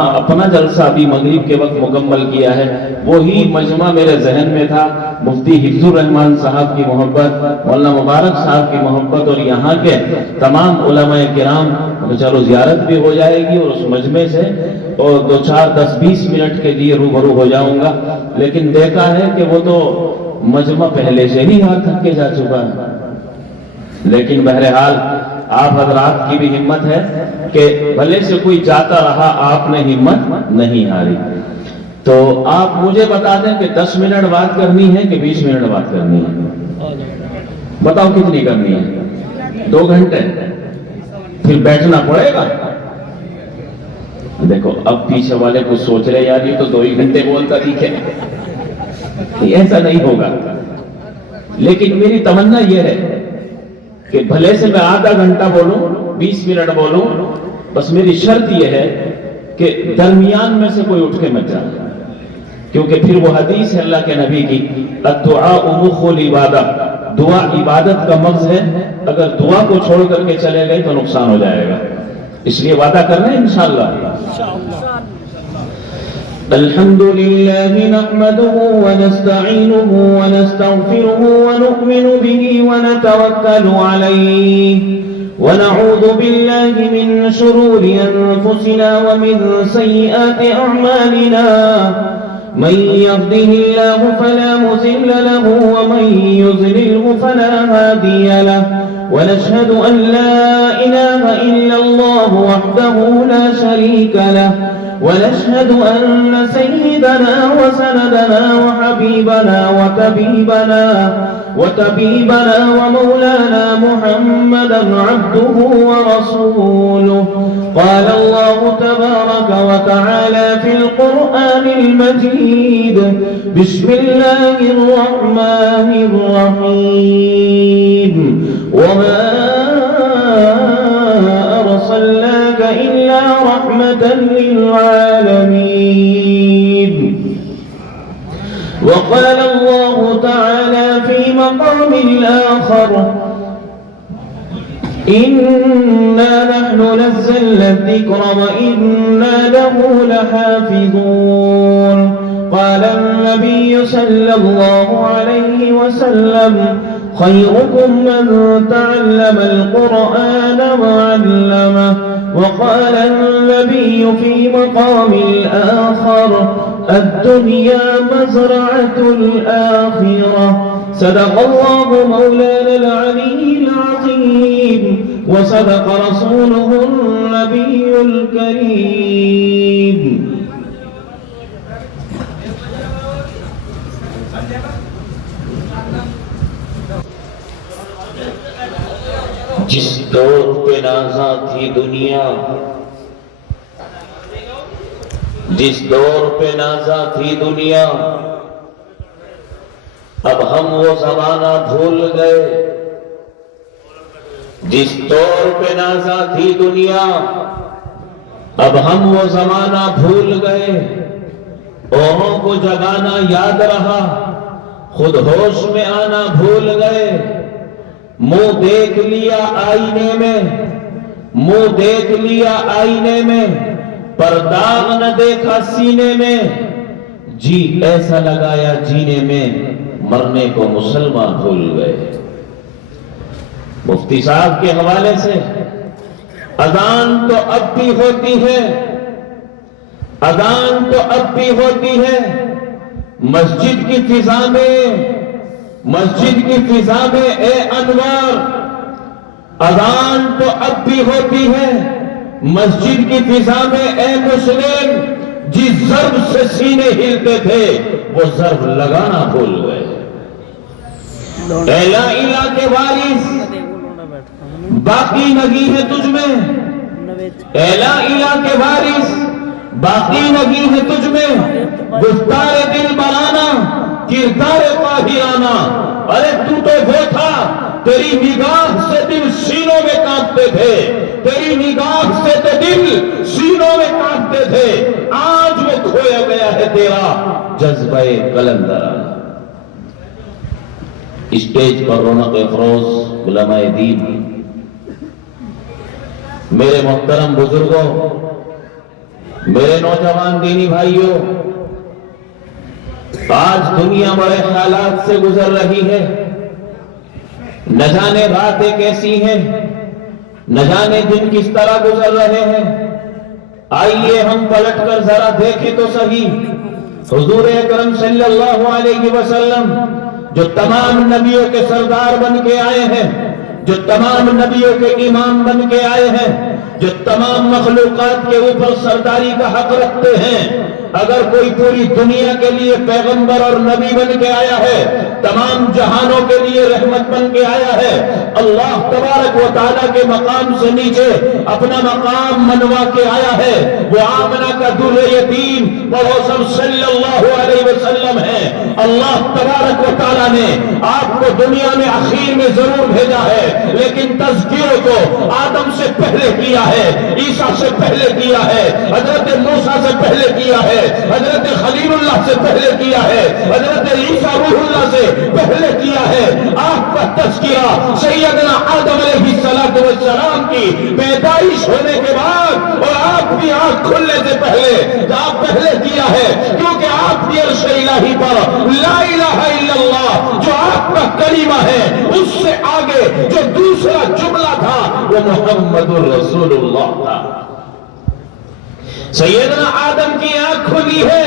اپنا جلسہ ابھی مغرب کے وقت مکمل کیا ہے، وہی مجمع میرے ذہن میں تھا۔ مفتی حفظ الرحمان صاحب کی محبت، مولانا مبارک صاحب کی محبت، اور یہاں کے تمام علماء کرام، چلو زیارت بھی ہو جائے گی اور اس مجمع سے اور 2 4 10 20 منٹ کے لیے روبرو ہو جاؤں گا۔ لیکن دیکھا ہے کہ وہ تو مجمع پہلے سے ہی ہاتھ تھک کے جا چکا ہے۔ لیکن بہرحال آپ حضرات کی بھی ہمت ہے کہ بھلے سے کوئی جاتا رہا، آپ نے ہمت نہیں ہاری۔ تو آپ مجھے بتا دیں کہ 10 منٹ بات کرنی ہے کہ 20 منٹ بات کرنی ہے؟ بتاؤ کتنی کرنی ہے؟ 2 گھنٹے؟ پھر بیٹھنا پڑے گا۔ دیکھو اب پیچھے والے کچھ سوچ رہے یار یہ تو 2 ہی گھنٹے بولتا دکھے، ایسا نہیں ہوگا۔ لیکن میری تمنا یہ ہے کہ بھلے سے میں آدھا گھنٹہ بولوں، 20 منٹ بولوں، بس میری شرط یہ ہے کہ درمیان میں سے کوئی اٹھ کے مت جائے، کیونکہ پھر وہ حدیث ہے اللہ کے نبی کی، الدعاء مخ العبادۃ، دعا عبادت کا مغز ہے، اگر دعا کو چھوڑ کر کے چلے گئے تو نقصان ہو جائے گا۔ اس لیے وعدہ کر رہے ہیں انشاءاللہ۔ الحمد لله نحمده ونستعينه ونستغفره ونؤمن به ونتوكل عليه ونعوذ بالله من شرور أنفسنا ومن سيئات أعمالنا، من يهده الله فلا مضل له ومن يضلله فلا هادي له، ونشهد أن لا إله إلا الله وحده لا شريك له، ونشهد أن سيدنا وسندنا وحبيبنا وطبيبنا ومولانا محمدا عبده ورسوله، قال الله تبارك وتعالى في القرآن المجيد، بسم الله الرحمن الرحيم، وما أرسلناك إلا رحمة للعالمين، وقال الله تعالى في مقام الآخر، إنا نحن نزلنا الذكر وإنا له لحافظون، قال النبي صلى الله عليه وسلم، خيركم من تعلم القرآن وعلمه، وقال النبي في مقام الآخر، الدنيا مزرعة الآخرة، صدق الله مولانا العلي العظيم، وصدق رسوله النبي الكريم۔ جس دور پہ نازاں تھی دنیا، جس دور پہ نازاں تھی دنیا، اب ہم وہ زمانہ بھول گئے۔ جس دور پہ نازاں تھی دنیا، اب ہم وہ زمانہ بھول گئے۔ اوروں کو جگانا یاد رہا، خود ہوش میں آنا بھول گئے۔ منہ دیکھ لیا آئینے میں، منہ دیکھ لیا آئینے میں، پر داغ نہ دیکھا سینے میں، جی ایسا لگایا جینے میں، مرنے کو مسلمان بھول گئے۔ مفتی صاحب کے حوالے سے اذان تو اب بھی ہوتی ہے، اذان تو اب بھی ہوتی ہے، مسجد کی فضا میں، مسجد کی فضا میں اے انوار، اذان تو اب بھی ہوتی ہے، مسجد کی فضا میں اے مسلم، جس ضرب سے سینے ہلتے تھے وہ ضرب لگانا بھول گئے۔ اے لا الہ کے وارث، باقی نگی ہے تجھ میں، اے لا الہ کے وارث، باقی نگی ہے تجھ میں، گفتار دل بنانا، کردار طاہرانہ۔ ارے تو وہ تھا، تیری نگاہ سے دل سینوں میں کانپتے تھے، تیری نگاہ سے تو دل سینوں میں کانپتے تھے، آج وہ کھویا گیا ہے تیرا جذبہ قلندرانہ۔ اسٹیج پر رونق افروز علماء دین، میرے محترم بزرگوں، میرے نوجوان دینی بھائیوں، آج دنیا بڑے حالات سے گزر رہی ہے، نہ جانے باتیں کیسی ہیں، نہ جانے دن کس طرح گزر رہے ہیں۔ آئیے ہم پلٹ کر ذرا دیکھیں تو صحیح، حضور اکرم صلی اللہ علیہ وسلم جو تمام نبیوں کے سردار بن کے آئے ہیں، جو تمام نبیوں کے امام بن کے آئے ہیں، جو تمام مخلوقات کے اوپر سرداری کا حق رکھتے ہیں، اگر کوئی پوری دنیا کے لیے پیغمبر اور نبی بن کے آیا ہے، تمام جہانوں کے لیے رحمت بن کے آیا ہے، اللہ تبارک و تعالیٰ کے مقام سے نیچے اپنا مقام منوا کے آیا ہے، وہ آمنہ کا در یتیم پڑھو سب صلی اللہ علیہ وسلم ہے۔ اللہ تبارک و تعالیٰ نے آپ کو دنیا میں اخیر میں ضرور بھیجا ہے، لیکن تذکیروں کو آدم سے پہلے کیا ہے، عیسیٰ سے پہلے کیا ہے، حضرت موسیٰ سے پہلے کیا ہے، حضرت خلیل اللہ سے پہلے کیا ہے، حضرت عیسیٰ روح اللہ سے پہلے کیا ہے۔ آپ کا تذکرہ سیدنا آدم علیہ السلام کی پیدائش ہونے کے بعد اور آپ کی آنکھ کھلنے سے پہلے آپ پہلے کیا ہے، کیونکہ آپ کی عرش الہی پر لا الہ الا اللہ جو آپ کا کلمہ ہے، اس سے آگے جو دوسرا جملہ تھا وہ محمد الرسول اللہ تھا۔ سیدنا آدم کی آنکھ کھلی ہے،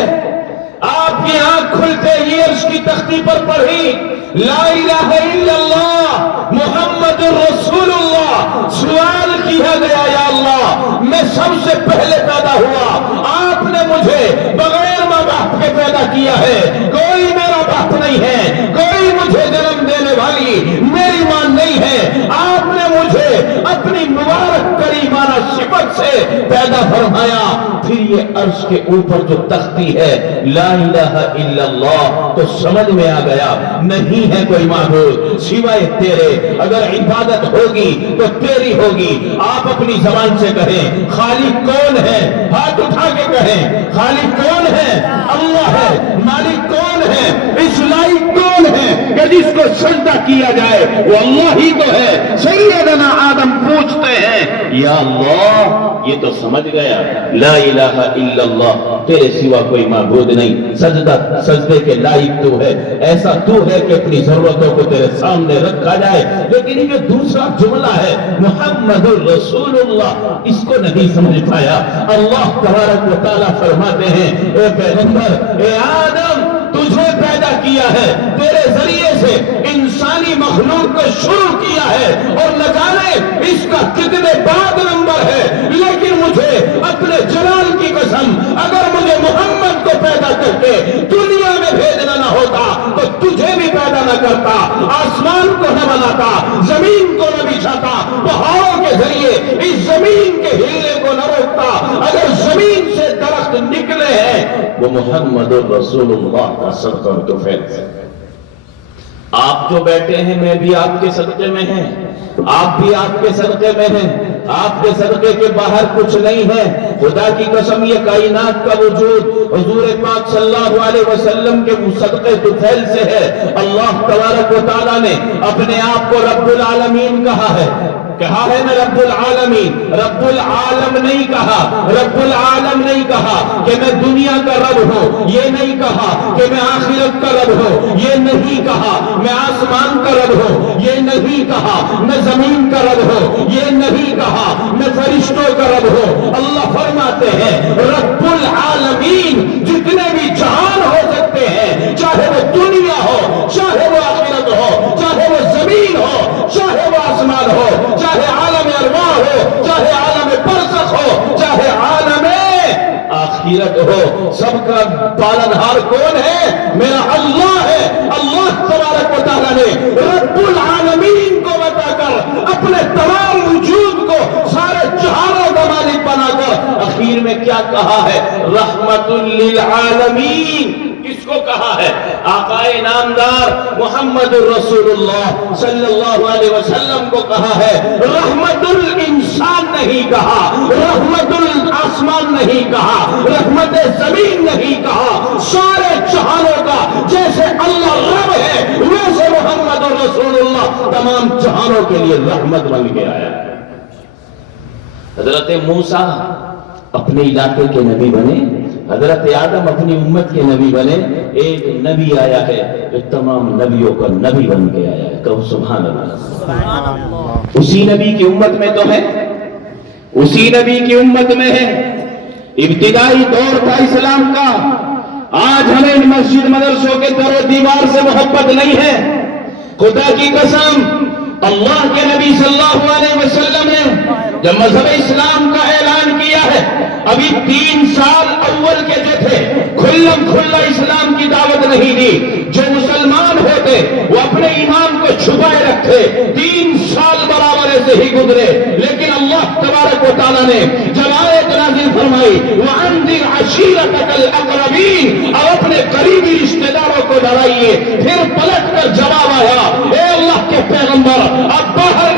آپ کی آنکھ کھلتے ہی عرش کی تختی پر پڑھی لا الہ الا اللہ محمد الرسول اللہ۔ سوال کیا گیا یا اللہ میں سب سے پہلے پیدا ہوا، آپ نے مجھے بغیر ماں باپ کے پیدا کیا ہے، کوئی میرا باپ نہیں ہے، کوئی مجھے جنم دینے والی میری ماں نہیں ہے، آپ نے مجھے اپنی مبارک کریمانہ صفت سے پیدا فرمایا۔ پھر یہ عرش کے اوپر جو تختی ہے لا الہ الا اللہ، تو سمجھ میں آ گیا نہیں ہے کوئی معبود سوائے تیرے، اگر عبادت ہوگی تو تیری ہوگی۔ آپ اپنی زبان سے کہیں خالق کون ہے، ہاتھ اٹھا کے کہیں خالق کون ہے، اللہ ہے۔ مالک کون ہے، اس لائق کون ہے کہ جس کو سجدہ کیا جائے، وہ اللہ ہی تو ہے۔ سیدنا آدم پوچھتے ہیں یا اللہ یہ تو سمجھ گیا لا الہ الا اللہ، تیرے سوا کوئی معبود نہیں، سجدے کے لائق تو ہے، ایسا تو ہے کہ اپنی ضرورتوں کو تیرے سامنے رکھا جائے، لیکن یہ دوسرا جملہ ہے محمد الرسول اللہ، اس کو نہیں سمجھ پایا۔ اللہ تبارک و تعالیٰ فرماتے ہیں اے پیغمبر، اے آدم تجھے پیدا کیا ہے، تیرے ذریعے سے انسانی مخلوق کو شروع کیا ہے، اور نہ جانے اس کا کتنے بعد نمبر ہے، لیکن مجھے اپنے جلال کی قسم اگر مجھے محمد کو پیدا کر کے دنیا میں بھیجنا نہ ہوتا تو تجھے بھی پیدا نہ کرتا، آسمان کو نہ بناتا، زمین کو نہ بچھاتا، پہاڑوں کے ذریعے اس زمین کے ہلنے کو نہ روکتا۔ اگر زمین سے درخت نکلے ہیں وہ محمد الرسول اللہ کا صدقہ و توفیق سے۔ آپ جو بیٹھے ہیں میں بھی آپ کے صدقے میں ہیں، آپ بھی آپ کے صدقے میں ہیں، آپ کے صدقے کے باہر کچھ نہیں ہے۔ خدا کی قسم یہ کائنات کا وجود حضور پاک صلی اللہ علیہ وسلم کے صدقے طفیل سے ہے۔ اللہ تبارک و تعالیٰ نے اپنے آپ کو رب العالمین کہا ہے نا، رب العالمین، رب العالم نہیں کہا، رب العالم نہیں کہا کہ میں دنیا کا رب ہوں، یہ نہیں کہا کہ میں آخرت کا رب ہوں، یہ نہیں کہا میں آسمان کا رب ہوں، یہ نہیں کہا میں زمین کا رب ہوں، یہ نہیں کہا میں فرشتوں کا رب ہوں۔ اللہ فرماتے ہیں رب العالمین، جتنے بھی جہان ہو سکتے ہیں، چاہے وہ دنیا ہو، چاہے وہ آخرت ہو، چاہے وہ زمین ہو، چاہے وہ آسمان ہو، چاہے عالم ارواح ہو، چاہے عالم برزخ ہو، چاہے عالم آخرت ہو، سب کا پالنہار کون ہے؟ میرا اللہ ہے۔ اللہ تبارک و تعالیٰ نے رب العالمین کو بتا کر اپنے تمام وجود کو سارے جہانوں کا مالک بنا کر اخیر میں کیا کہا ہے؟ رحمت للعالمین۔ کس کو کہا ہے؟ آقا نامدار محمد الرسول اللہ صلی اللہ علیہ وسلم کو کہا ہے۔ رحمت الانسان نہیں کہا، رحمت الاسمان نہیں کہا، رحمت زمین نہیں کہا، سارے جہانوں کا جیسے اللہ رب ہے ویسے محمد الرسول اللہ تمام جہانوں کے لیے رحمت بن کے آیا۔ حضرت موسیٰ اپنے علاقے کے نبی بنے. حضرت آدم اپنی امت کے نبی بنے. ایک نبی آیا ہے جو تمام نبیوں کا نبی بن کے آیا ہے. کہو سبحان اللہ. اسی نبی کی امت میں تو ہے, اسی نبی کی امت میں ہے. ابتدائی دور تھا اسلام کا. آج ہمیں ان مسجد مدرسوں کے در و دیوار سے محبت نہیں ہے. خدا کی قسم, اللہ کے نبی صلی اللہ علیہ وسلم نے جب مذہب اسلام کا اعلان کیا ہے, ابھی 3 سال اول کے جو تھے کھلم کھلا اسلام کی دعوت نہیں دی. جو مسلمان ہوتے وہ اپنے ایمان کو چھپائے رکھتے. 3 سال برابر سے ہی گزرے, لیکن اللہ تبارک و تعالیٰ نے جب آیت نازل فرمائی وَأَنذِرْ عَشِيرَتَكَ الْأَقْرَبِينَ, اور اپنے قریبی رشتہ داروں کو ڈرائیے, پھر پلٹ کر جواب آیا اے اللہ کے پیغمبر اب باہر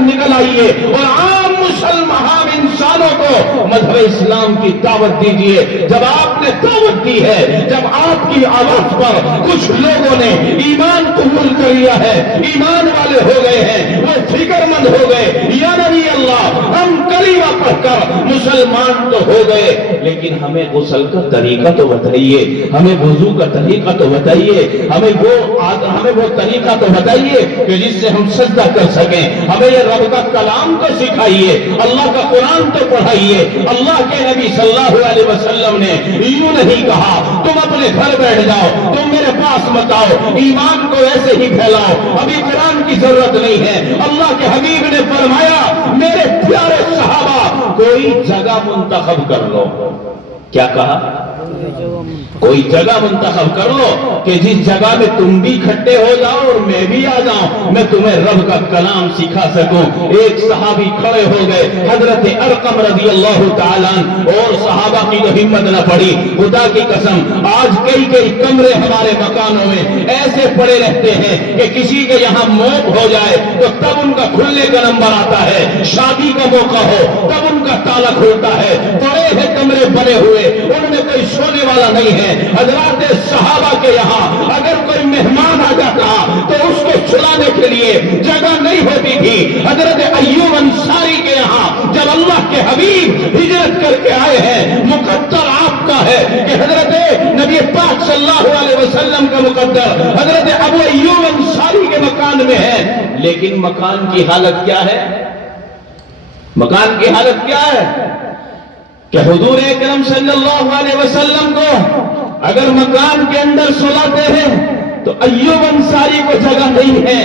نکل آئیے اور عام مسلمان انسانوں کو مذہب اسلام کی دعوت دیجیے. جب آپ نے دعوت دی ہے, جب آپ کی آواز پر کچھ لوگوں نے ایمان قبول کر لیا ہے, ایمان والے ہو گئے ہیں, وہ فکر مند ہو گئے, یا نبی اللہ ہم کلمہ پڑھ کر مسلمان تو ہو گئے, لیکن ہمیں غسل کا طریقہ تو بتائیے, ہمیں وضو کا طریقہ تو بتائیے, ہمیں وہ طریقہ تو بتائیے کہ جس سے ہم سجدہ کر سکیں, ہمیں یہ رب کا کلام تو سکھائیے, اللہ کا قرآن تو پڑھائیے. اللہ کے نبی صلی اللہ علیہ وسلم نے یوں نہیں کہا تم اپنے گھر بیٹھ جاؤ, تم میرے پاس مت آؤ, ایمان کو ایسے ہی پھیلاؤ, ابھی قرآن کی ضرورت نہیں ہے. اللہ کے حبیب نے فرمایا میرے پیارے صحابہ کوئی جگہ منتخب کر لو. کیا کہا؟ کوئی جگہ منتخب کر لو کہ جس جگہ میں تم بھی اکٹھے ہو جاؤ اور میں بھی آ جاؤں, میں تمہیں رب کا کلام سکھا سکوں. ایک صحابی کھڑے ہو گئے, حضرت ارقم رضی اللہ تعالیٰ, اور صحابہ کی تو ہمت نہ پڑی. خدا کی قسم آج کئی کمرے ہمارے مکانوں میں ایسے پڑے رہتے ہیں کہ کسی کے یہاں موت ہو جائے تو تب ان کا کھلنے کا نمبر آتا ہے, شادی کا موقع ہو تب ان کا تالا کھلتا ہے. بڑے ہیں کمرے بنے ہوئے, ان میں کوئی سونے والا نہیں ہے. حضرات صحابہ کے یہاں اگر کوئی مہمان آ جاتا تو اس کو سلانے کے لیے جگہ نہیں ہوتی تھی. حضرت ایوب انصاری کے یہاں جب اللہ کے حبیب ہجرت کر کے آئے ہیں, مقدر آپ کا ہے کہ حضرت نبی پاک صلی اللہ علیہ وسلم کا مقدر حضرت ابو ایوب انصاری کے مکان میں ہے, لیکن مکان کی حالت کیا ہے؟ مکان کی حالت کیا ہے کہ حضور اکرم صلی اللہ علیہ وسلم کو اگر مکان کے اندر سلاتے ہیں تو ایوب انصاری کو جگہ نہیں ہے.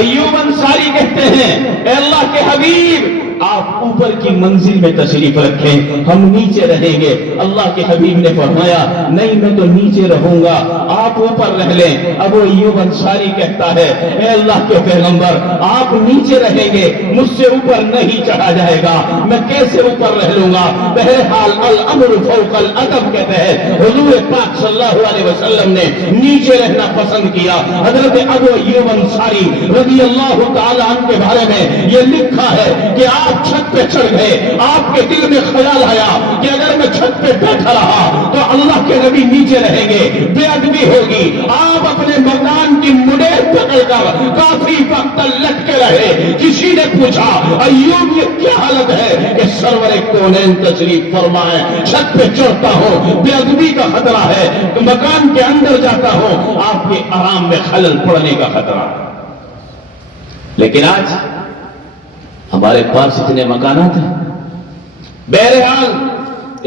ایوب انصاری کہتے ہیں اے اللہ کے حبیب آپ اوپر کی منزل میں تشریف رکھیں, ہم نیچے رہیں گے. اللہ کے حبیب نے فرمایا نہیں میں تو نیچے رہوں گا, آپ اوپر رہ لیں. ابو ایوب انصاری کہتا ہے اے اللہ کے پیغمبر آپ نیچے رہیں گے, مجھ سے اوپر نہیں چڑھا جائے گا, میں کیسے اوپر رہ لوں گا؟ بہرحال الامر فوق الادب کہتے ہیں حضور پاک صلی اللہ علیہ وسلم نے نیچے رہنا پسند کیا. حضرت ابو ایوب انصاری رضی اللہ تعالیٰ عنہ کے بارے میں یہ لکھا ہے کہ آپ چھت پہ چڑھ گئے, آپ کے دل میں خیال آیا کہ اگر میں چھت پہ بیٹھا رہا تو اللہ کے نبی نیچے رہیں گے, بے ادبی ہوگی. آپ اپنے مکان کی مڈیر پکڑ کر کافی وقت لٹ کے رہے. کسی نے پوچھا ایوب یہ کیا حالت ہے کہ سرور کونین تشریف فرمائے, چھت پہ چڑھتا ہوں بے ادبی کا خطرہ ہے, مکان کے اندر جاتا ہوں آپ کے آرام میں خلل پڑنے کا خطرہ. لیکن آج ہمارے پاس اتنے مکانات ہیں. بہرحال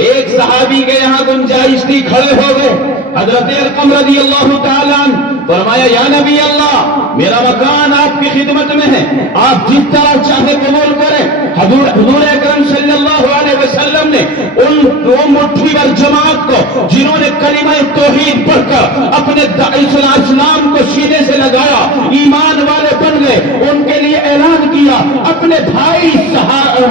ایک صحابی کے یہاں گنجائش تھی, کھڑے ہو گئے. حضرت ارقم رضی اللہ تعالیٰ عنہ فرمایا یا نبی اللہ میرا مکان آپ کی خدمت میں ہے, آپ جس طرح چاہے قبول کریں. حضور اکرم صلی اللہ علیہ وسلم نے ان دو مٹھی ور جماعت کو جنہوں نے کلمہ توحید پڑھ کر اپنے اسلام کو سینے سے لگایا, ایمان والے بن گئے, ان کے لیے اعلان کیا اپنے بھائی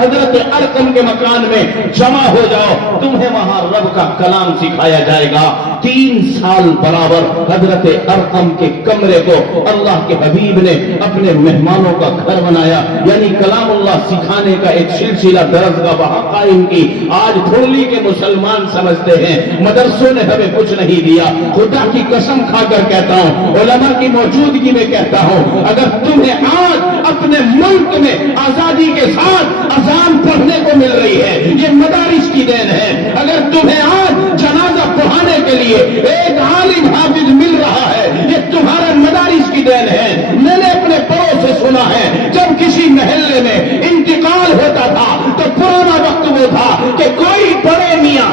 حضرت ارقم کے مکان میں جمع ہو جاؤ, تمہیں وہاں رب کا کلام سکھایا جائے گا. 3 سال برابر حضرت ارقم کے کمرے کو اللہ کے حبیب نے اپنے مہمانوں کا گھر بنایا, یعنی کلام اللہ سکھانے کا ایک سلسلہ درسگاہ وہاں قائم کی. آج دھولی کے مسلمان سمجھتے ہیں مدرسوں نے ہمیں کچھ نہیں دیا. خدا کی قسم کھا کر کہتا ہوں, علماء کی موجودگی میں کہتا ہوں, اگر تمہیں آج اپنے ملک میں آزادی کے ساتھ اذان پڑھنے کو مل رہی ہے، یہ مدارس کی دین ہے۔ اگر تمہیں آج جنازہ پڑھانے کے لیے ایک عالم حافظ مل رہا ہے، یہ تمہارا مدارس کی دین ہے۔ میں نے اپنے پڑوس سے سنا ہے، جب کسی محلے میں انتقال ہوتا تھا تو پرانا وقت وہ تھا کہ کوئی بڑے میاں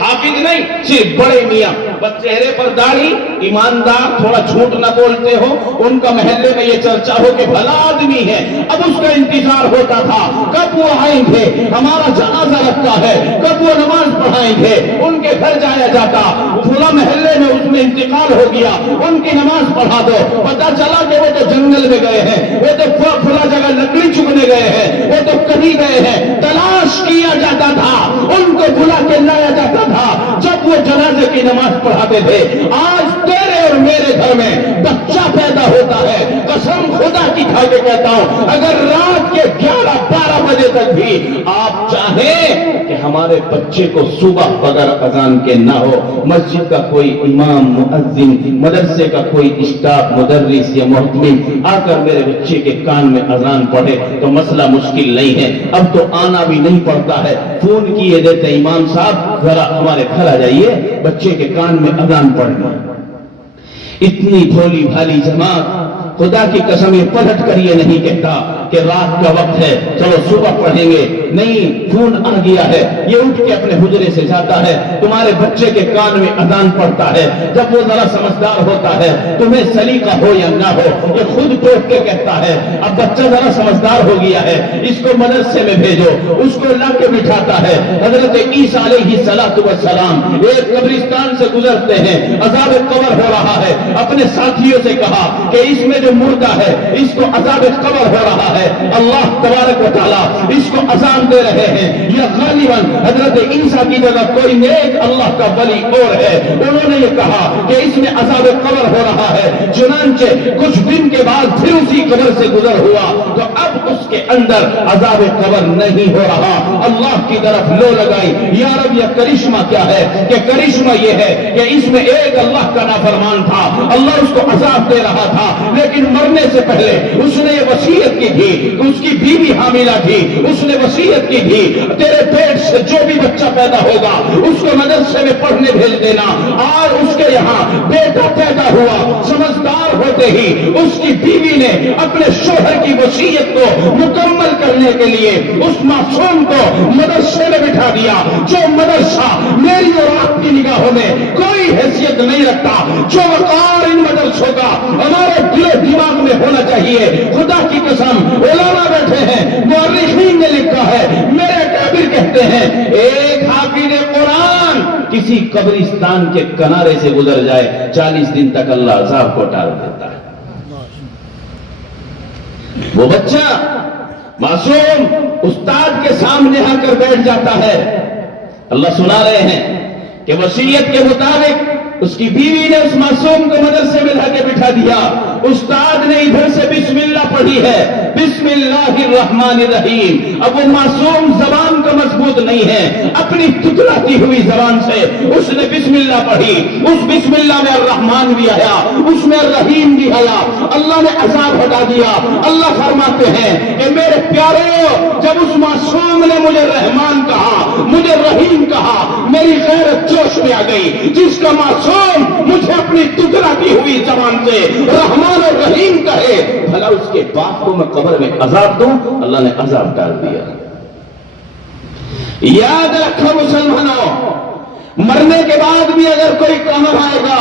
حافظ نہیں، صرف بڑے میاں، بس چہرے پر داڑھی، ایماندار، تھوڑا جھوٹ نہ بولتے ہو، ان کا محلے میں یہ چرچا ہو کہ بھلا آدمی ہے۔ اب اس کا انتظار ہوتا تھا کب وہ آئیں گے، ہمارا جنازہ رکھا ہے، کب وہ نماز پڑھائیں گے، ان کے گھر جایا جاتا، پورا محلے میں اس میں انتقال ہو گیا، ان کی نماز پڑھا دو، پتہ چلا کہ وہ تو جنگل میں گئے ہیں، وہ تو کھلا جگہ لکڑی چگنے گئے ہیں، وہ تو کہیں گئے ہیں۔ تلاش کیا جاتا تھا، ان کو بلا کے لایا جاتا تھا جب وہ جنازے کی نماز پڑھاتے تھے۔ آج تیرے اور میرے گھر میں بچہ پیدا ہوتا ہے، قسم خدا کی کھا کے کہتا ہوں، اگر رات کے 11-12 بجے تک بھی آپ چاہیں کہ ہمارے بچے کو صبح بغیر اذان کے نہ ہو، مسجد کا کوئی امام، مؤذن، مدرسے کا کوئی اسٹاف، مدرس یا محتمم آ کر میرے بچے کے کان میں اذان پڑھے تو مسئلہ مشکل نہیں ہے۔ اب تو آنا بھی نہیں پڑتا ہے، فون کیے دیتے امام صاحب ذرا ہمارے گھر آ جائیے، بچے کے کان میں اذان پڑھنا۔ اتنی بھولی بھالی جماعت، خدا کی قسم یہ پلٹ کر یہ نہیں کہتا کہ رات کا وقت ہے چلو صبح پڑھیں گے، نہیں، فون آ گیا ہے، یہ اٹھ کے اپنے حجرے سے جاتا ہے، تمہارے بچے کے کان میں اذان پڑھتا ہے۔ جب وہ ذرا سمجھدار ہوتا ہے، تمہیں سلیقہ ہو یا نہ ہو، یہ خود ٹوک کے کہتا ہے اب بچہ ذرا سمجھدار ہو گیا ہے، اس کو مدرسے میں بھیجو، اس کو لا کے بٹھاتا ہے۔ حضرت عیسیٰ علیہ السلام ایک قبرستان سے گزرتے ہیں، عذاب قبر ہو رہا ہے، اپنے ساتھیوں سے کہا کہ اس میں جو مردہ ہے اس کو عذاب قبر ہو رہا ہے، اللہ تبارک و تعالیٰ اس کو عذاب دے رہے ہیں، یا غالباً حضرت عیسیٰ کی جگہ کوئی نیک اللہ کا ولی اور ہے، انہوں نے یہ کہا کہ اس میں عذاب قبر ہو رہا ہے۔ چنانچہ کچھ دن کے بعد پھر اسی قبر سے گزر ہوا تو اب اس کے اندر عذاب قبر نہیں ہو رہا۔ اللہ کی طرف لو لگائی، یا رب یہ کرشمہ کیا ہے؟ کہ کرشمہ یہ ہے کہ اس میں ایک اللہ کا نافرمان تھا، اللہ اس کو عذاب دے رہا تھا، لیکن مرنے سے پہلے اس نے یہ وصیت کی تھی، اس کی بیوی حاملہ تھی، اس نے وصیت کی تھی تیرے پیٹ سے جو بھی بچہ پیدا ہوگا اس کو مدرسے میں پڑھنے بھیج دینا۔ اور اس کے یہاں بیٹا پیدا ہوا، سمجھدار ہوتے ہی اس کی بیوی نے اپنے شوہر کی وصیت کو مکمل کرنے کے لیے اس معصوم کو مدرسے میں بٹھا دیا، جو مدرسہ میری اور آپ کی نگاہوں میں کوئی حیثیت نہیں رکھتا، جو وقار ان مدرسوں کا ہمارے دل و دماغ میں ہونا چاہیے۔ خدا کی قسم، علماء بیٹھے ہیں، مورخین نے لکھا ہے، میرے کابر کہتے ہیں ایک حافظ قرآن کسی قبرستان کے کنارے سے گزر جائے 40 دن تک اللہ عذاب کو ٹال دیتا ہے۔ وہ بچہ معصوم استاد کے سامنے آ کر بیٹھ جاتا ہے، اللہ سنا رہے ہیں کہ وصیت کے مطابق اس کی بیوی نے اس معصوم کو مدرسے میں لا کے بٹھا دیا، استاد نے ادھر سے بسم اللہ پڑھی ہے، بسم اللہ الرحمن الرحیم۔ اب وہ معصوم زبان کا مضبوط نہیں ہے، اپنی تتلاتی ہوئی زبان سے اس نے بسم اللہ پڑھی، اس بسم اللہ میں الرحمن بھی آیا، اس میں الرحیم بھی آیا، اللہ نے عذاب ہٹا دیا۔ اللہ فرماتے ہیں کہ میرے پیارو، جب اس معصوم نے مجھے رحمان کہا، مجھے رحیم کہا، میری غیرت جوش میں آ گئی۔ جس کا معصوم مجھے اپنی تتلاتی ہوئی زبان سے رحمان اور رحیم کہے، بھلا اس کے باپ کو میں قبر میں عذاب دوں؟ اللہ نے عذاب ڈال دیا۔ یاد رکھو مسلمانوں، مرنے کے بعد بھی اگر کوئی کام آئے گا،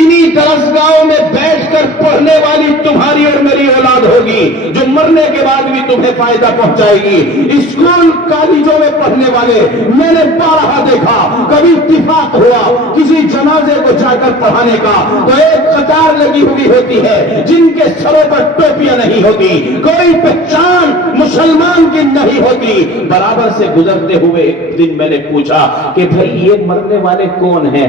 انہی درسگاہوں میں بیٹھ کر پڑھنے والی تمہاری اور میری اولاد ہوگی جو مرنے کے بعد بھی تمہیں فائدہ پہنچائے گی۔ اسکول کالجوں میں پڑھنے والے میں نے بارہا دیکھا، کبھی اتفاق ہوا کسی جنازے کو جا کر پڑھانے کا تو ایک قطار لگی ہوئی ہوتی ہے جن کے سروں پر ٹوپیاں نہیں ہوتی، کوئی پہچان مسلمان کی نہیں ہوتی۔ برابر سے گزرتے ہوئے ایک دن میں نے پوچھا کہ بھائی یہ مرنے والے کون ہیں؟